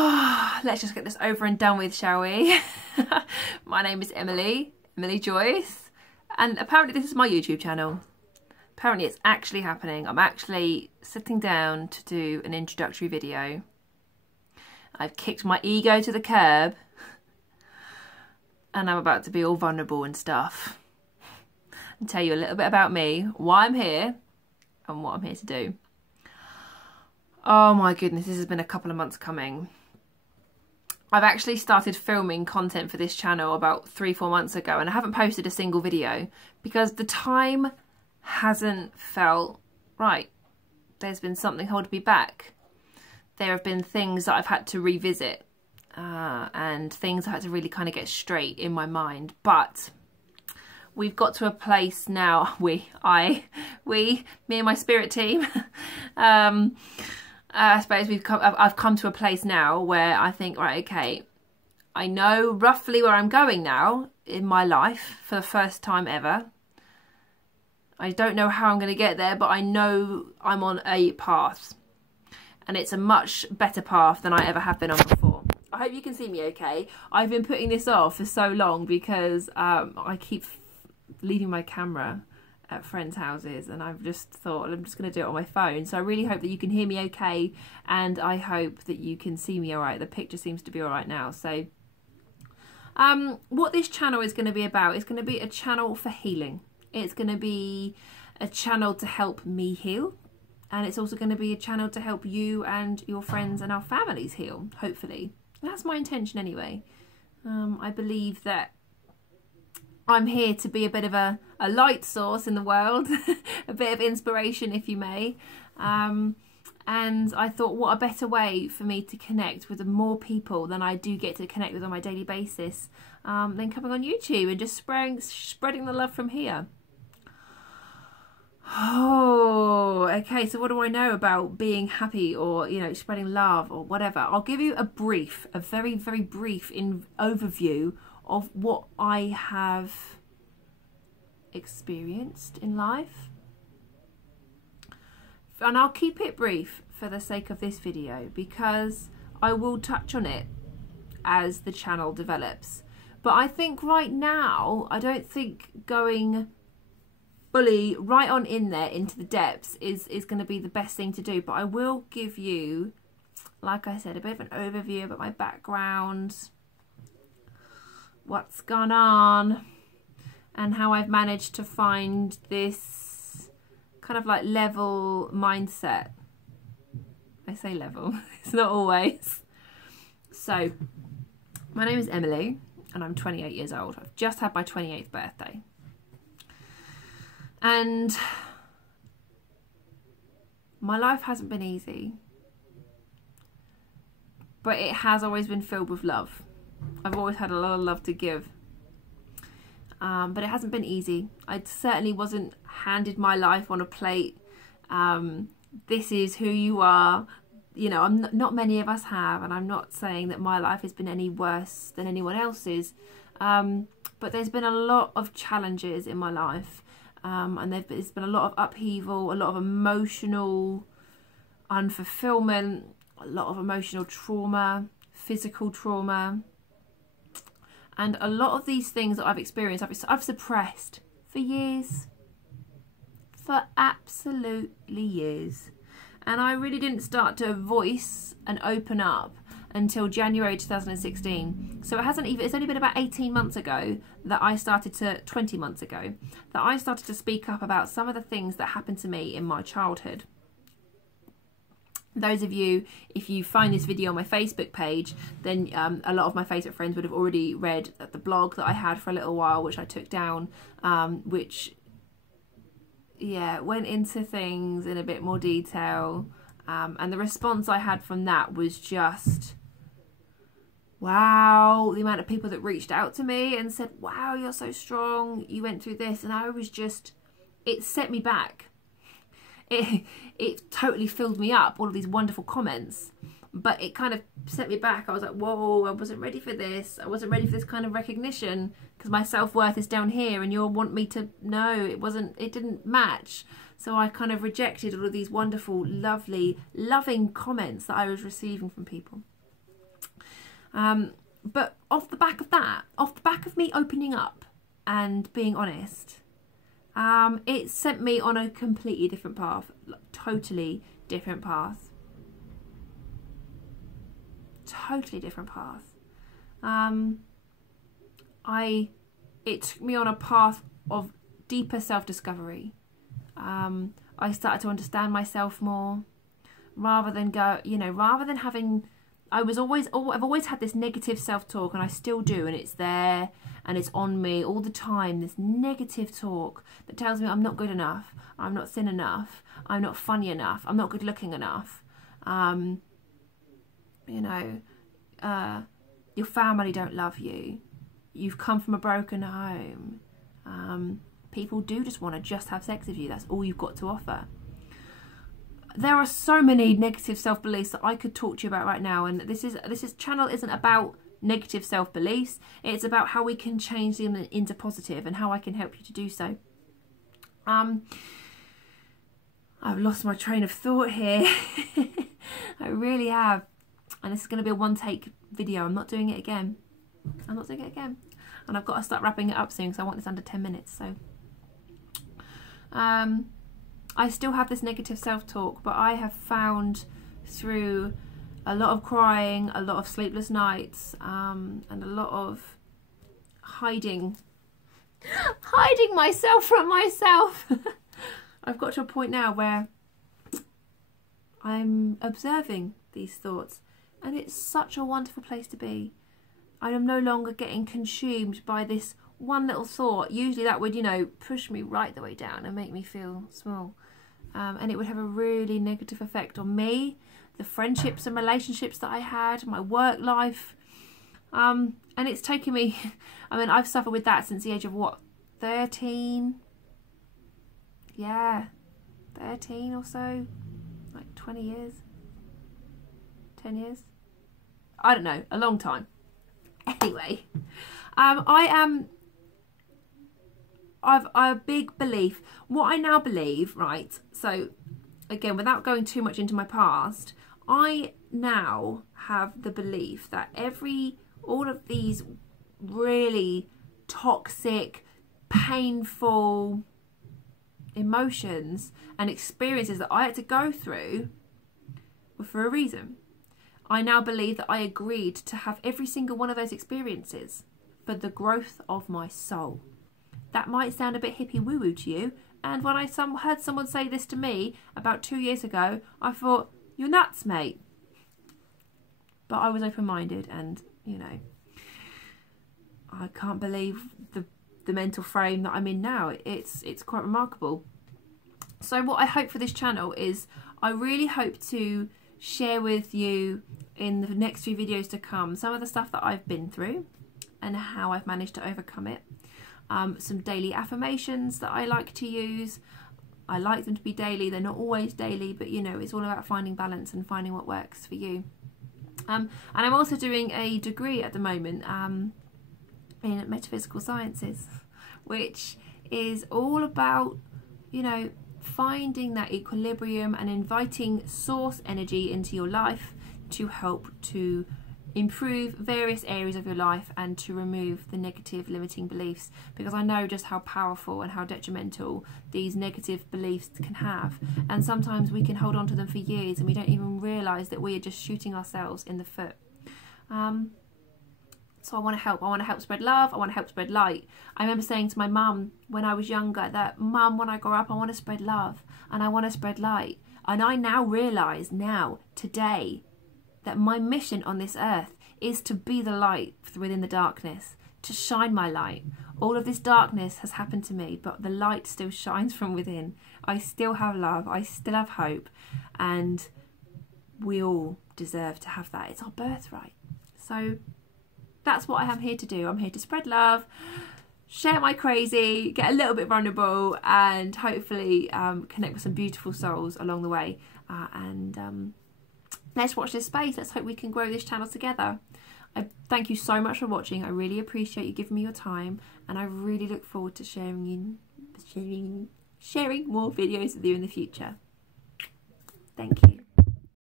Let's just get this over and done with, shall we? My name is Emily Joyce, and apparently this is my YouTube channel. Apparently it's actually happening. I'm actually sitting down to do an introductory video. I've kicked my ego to the curb and I'm about to be all vulnerable and stuff and tell you a little bit about me, why I'm here and what I'm here to do. Oh my goodness, this has been a couple of months coming. I've actually started filming content for this channel about 3-4 months ago, and I haven't posted a single video because the time hasn't felt right. There's been something holding me back. There have been things that I've had to revisit and things I had to really kind of get straight in my mind. But we've got to a place now, me and my spirit team, I suppose I've come to a place now where I think, right, okay, I know roughly where I'm going now in my life for the first time ever. I don't know how I'm going to get there, but I know I'm on a path. And it's a much better path than I ever have been on before. I hope you can see me okay. I've been putting this off for so long because I keep leaving my camera at friends' houses, and I've just thought I'm just going to do it on my phone. So I really hope that you can hear me okay, and I hope that you can see me all right. The picture seems to be all right now. So what this channel is going to be about is going to be a channel for healing. It's going to be a channel to help me heal, and it's also going to be a channel to help you and your friends and our families heal, hopefully. That's my intention anyway. I believe that I'm here to be a bit of a light source in the world, a bit of inspiration, if you may. And I thought, what a better way for me to connect with more people than I do get to connect with on my daily basis than coming on YouTube and just spreading the love from here. Oh, okay, so what do I know about being happy or, you know, spreading love or whatever? I'll give you a very, very brief overview of what I have experienced in life. And I'll keep it brief for the sake of this video because I will touch on it as the channel develops. But I think right now, I don't think going fully right on in there into the depths is going to be the best thing to do. But I will give you, like I said, a bit of an overview about my background, what's gone on, and how I've managed to find this kind of like level mindset. I say level, it's not always. So, my name is Emily and I'm 28 years old. I've just had my 28th birthday. And my life hasn't been easy, but it has always been filled with love. I've always had a lot of love to give, but it hasn't been easy. I certainly wasn't handed my life on a plate. This is who you are. You know, not many of us have, and I'm not saying that my life has been any worse than anyone else's, but there's been a lot of challenges in my life, and there's been a lot of upheaval, a lot of emotional unfulfillment, a lot of emotional trauma, physical trauma. And a lot of these things that I've experienced, I've suppressed for years. For absolutely years. And I really didn't start to voice and open up until January 2016. So it's only been about 18 months ago that I started to, 20 months ago, that I started to speak up about some of the things that happened to me in my childhood. Those of you, if you find this video on my Facebook page, then a lot of my Facebook friends would have already read the blog that I had for a little while, which I took down, which, yeah, went into things in a bit more detail. And the response I had from that was just, wow, the amount of people that reached out to me and said, wow, you're so strong, you went through this. And I was just, it set me back. It totally filled me up, all of these wonderful comments, but it kind of set me back. I was like, whoa, I wasn't ready for this. I wasn't ready for this kind of recognition because my self-worth is down here and you want me to know it didn't match. So I kind of rejected all of these wonderful, lovely, loving comments that I was receiving from people. But off the back of that, off the back of me opening up and being honest, it sent me on a completely different path, totally different path. Totally different path. It took me on a path of deeper self-discovery. I started to understand myself more, rather than having, I've always had this negative self-talk, and I still do, and it's there and it's on me all the time, this negative talk that tells me I'm not good enough, I'm not thin enough, I'm not funny enough, I'm not good looking enough, your family don't love you, you've come from a broken home, people do just want to just have sex with you, that's all you've got to offer. There are so many negative self-beliefs that I could talk to you about right now, and this channel isn't about negative self-beliefs, it's about how we can change them into positive, and how I can help you to do so. I've lost my train of thought here. I really have. And this is going to be a one-take video. I'm not doing it again. I'm not doing it again. And I've got to start wrapping it up soon, because I want this under 10 minutes. So, I still have this negative self-talk, but I have found through a lot of crying, a lot of sleepless nights, and a lot of hiding myself from myself. I've got to a point now where I'm observing these thoughts, and it's such a wonderful place to be. I am no longer getting consumed by this one little thought. Usually that would, push me right the way down and make me feel small. And it would have a really negative effect on me, the friendships and relationships that I had, my work life. And it's taken me, I've suffered with that since the age of 13? Yeah, 13 or so, like 20 years, 10 years. I don't know, a long time. Anyway, I've a big belief. What I now believe, right, so again, without going too much into my past, I now have the belief that all of these really toxic, painful emotions and experiences that I had to go through were for a reason. I now believe that I agreed to have every single one of those experiences for the growth of my soul. That might sound a bit hippie woo-woo to you, and when I heard someone say this to me about 2 years ago, I thought, you're nuts, mate. But I was open-minded, and, I can't believe the mental frame that I'm in now. It's quite remarkable. So what I hope for this channel is, I really hope to share with you in the next few videos to come some of the stuff that I've been through and how I've managed to overcome it. Some daily affirmations that I like to use. I like them to be daily. They're not always daily, but it's all about finding balance and finding what works for you. And I'm also doing a degree at the moment in metaphysical sciences, which is all about, finding that equilibrium and inviting source energy into your life to help to improve various areas of your life and to remove the negative limiting beliefs, because I know just how powerful and how detrimental these negative beliefs can have, and sometimes we can hold on to them for years and we don't even realise that we are just shooting ourselves in the foot. So I want to help spread love, I want to help spread light. I remember saying to my mum when I was younger that, Mum, when I grow up I want to spread love and I want to spread light. And I now realise, today, that my mission on this earth is to be the light within the darkness, to shine my light. All of this darkness has happened to me, but the light still shines from within. I still have love, I still have hope, and we all deserve to have that. It's our birthright. So that's what I am here to do. I'm here to spread love, share my crazy, get a little bit vulnerable, and hopefully connect with some beautiful souls along the way. Let's watch this space. Let's hope we can grow this channel together. I thank you so much for watching. I really appreciate you giving me your time, and I really look forward to sharing more videos with you in the future. Thank you.